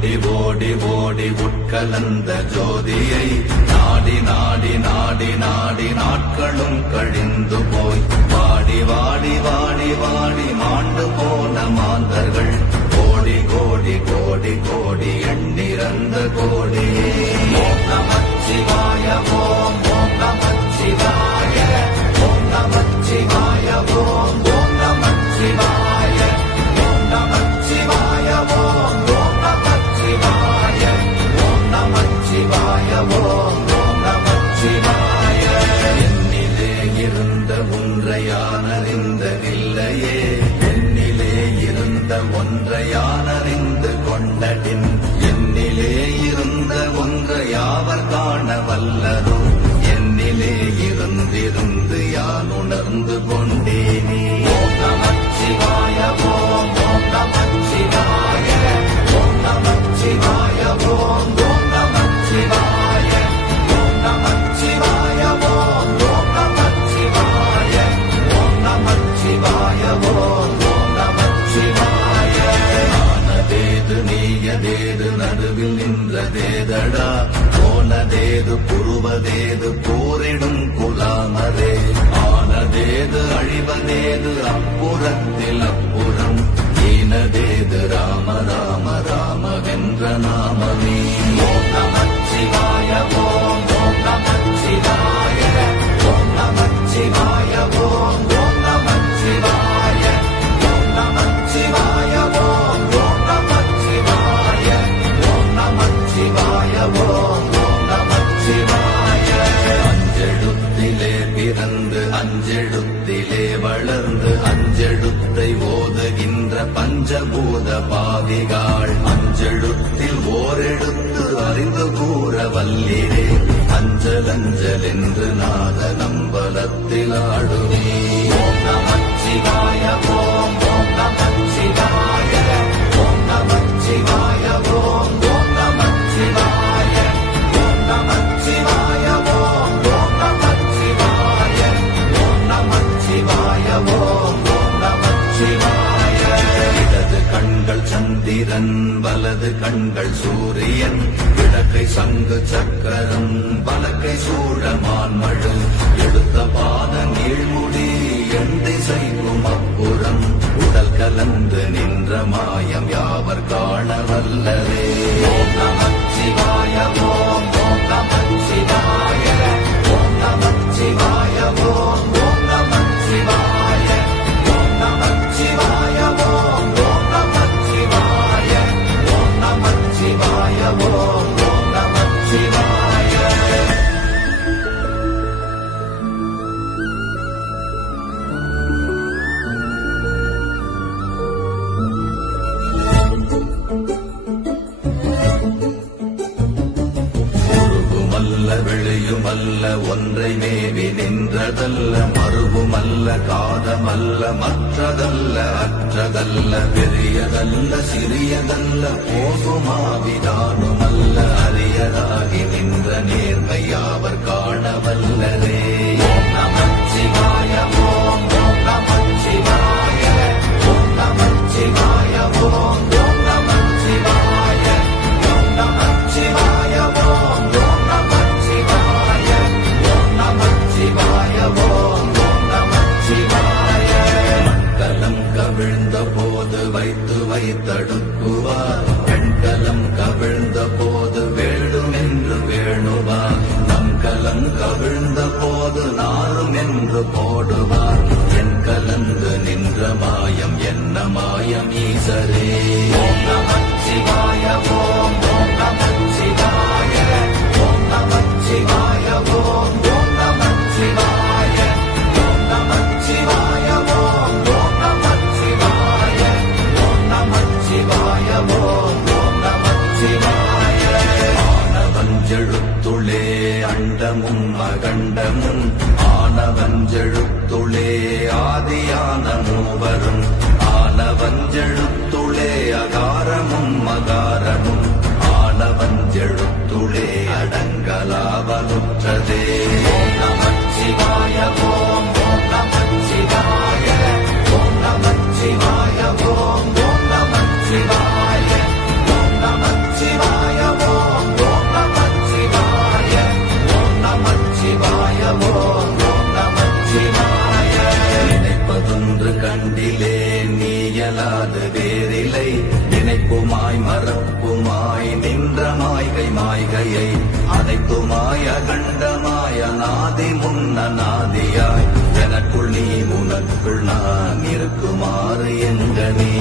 ஓடி ஓடி ஓடி உட்கலந்த ஜோதியை நாடி நாடி நாடி நாடி நாட்களும் கழிந்து போய் வாடி வாடி வாடி வாடி மாண்டு போன மாந்தர்கள் கோடி கோடி கோடி கோடி எண்ணிறந்த கோடி. ஓம் நமச்சிவாய ஓம் ஓம் நமச்சிவாய ஓம் நமச்சிவாய ஓம் ஓம் நமச்சிவாய ஓம் நமச்சிவாய ஓம் ஓம் நமச்சிவாய ஓம் நமச்சிவாய ஓம் ஓம் நமச்சிவாய. என்னிலே இருந்த ஒன்றையானறிந்ததில்லையே என்னிலே இருந்த ஒன்றையானறிந்து கொண்டடின் என்னிலே இருந்த ஒன்றையாவர் காண வல்லதோ என்னிலே இருந்திருந்து யான் உணர்ந்து கொண்டேனே. ஓம் நமச்சிவாய ஓம் ஓம் நமச்சிவாய ஓம் நமச்சிவாய ஓம் ஓம் நமச்சிவாய ஓம் நமச்சிவாய ஓம் ஓம் நமச்சிவாய ஓம் நமச்சிவாய ஓம் ஓம் நமச்சிவாய. ஆனதேது நீயதேது நடுவில் நின்றதேதடா போனதேது புருவதேது போரிடும் குலாமரே ஆனதேது அழிவதேது அப்புறத்தில் அப்புறம் ஈனதேது ராம ராம ராமவென்ற நாமமே. ஓம் நமச்சிவாய ஓம் ஓம் நமச்சிவாய ஓம் நமச்சிவாய ஓம் ஓம் நமச்சிவாய ஓம் நமச்சிவாய ஓம் ஓம் நமச்சிவாய ஓம் நமச்சிவாய ஓம் ஓம் நமச்சிவாய. அஞ்செழுத்திலே பிறந்து அஞ்செழுத்திலே வளர்ந்து அஞ்செழுத்தை ஓதுகின்ற பஞ்சபூத பாவிகாள் அஞ்செழுத்தில் ஓரெழுத்து அறிந்து கூற வல்லிரே அஞ்சல் அஞ்சல் என்று நாத நம்பலத்தில் ஆடுவே. ஓம் நமச்சிவாய ஓம் ஓம் நமச்சிவாய ஓம் நமச்சிவாய ஓம் ஓம் நமச்சிவாய ஓம் நமச்சிவாய ஓம் ஓம் நமச்சிவாய ஓம் நமச்சிவாய ஓம் ஓம் நமச்சிவாய. இடது கண்கள் சந்திரன் வலது கண்கள் சூரியன் கிழக்கை சங்கு சக்கரம் வலக்கை சூழமான் மழு எடுத்த பாத நீழ்முடி எண் திசைக்கும் அப்புறம் உடல் கலந்து நின்ற மாயம் யாவர் காண வல்லரே. ஓம் நமச்சிவாய ஓம் ஓம் நமச்சிவாய ஓம் நமச்சிவாய ஓம் ஓம் நமச்சிவாய ஓம் நமச்சிவாய ஓம் ஓம் நமச்சிவாய ஓம் நமச்சிவாய ஓம் ஓம் நமச்சிவாய. உருகுமல்ல வெளியுமல்ல ஒன்றை மேவி நின்றதல்ல மறுகுமல்ல காதமல்ல மற்றதல்ல அற்றதல்ல பெரியதல்ல சிறியதல்ல போகுமாவிதானுமல்ல அரியதாகி நின்ற நேர்மையாவர் காண வல்லரே. ஓம் நமச்சிவாய ஓம் ஓம் நமச்சிவாய ஓம் நமச்சிவாய ஓம் ஓம் நமச்சிவாய ஓம் நமச்சிவாய ஓம் ஓம் நமச்சிவாய ஓம் நமச்சிவாய ஓம் ஓம் நமச்சிவாய. மண்கலம் கவிழ்ந்த போது வைத்து வைத்தடுக்குவார் பெண்கலம் கவிழ்ந்த போது வேடும் என்று வேணுவார் நம்கலம் கவிழ்ந்த போது நாரும் என்று போடுவார் என் கலந்து நின்ற மாயம் என்ன மாயம் ஈசரே. ஓம் நமச்சிவாய ஓம் ஓம் நமச்சிவாய ஓம் நமச்சிவாய ஓம் ஓம் நமச்சிவாய ஓம் நமச்சிவாய ஓம் ஓம் நமச்சிவாய ஓம் நமச்சிவாய ஓம் ஓம் நமச்சிவாய. ஆனவஞ்செழுத்துளே அண்டமும் அகண்டமும் ஆனவஞ்செழுத்துளே ஆதியான மூவரும் ஆனவஞ்செழுத்துளே அகாரமும் மகாரமும் ஆனவஞ்செழுத்துளே அடங்கலாவலுற்றதே. ஓம் நமச்சிவாய ஓம் ஓம் நமச்சிவாய ஓம் நமச்சிவாய ஓம் ஓம் நமச்சிவாய ஓம் நமச்சிவாய நான் இருக்குமாறு எங்கனே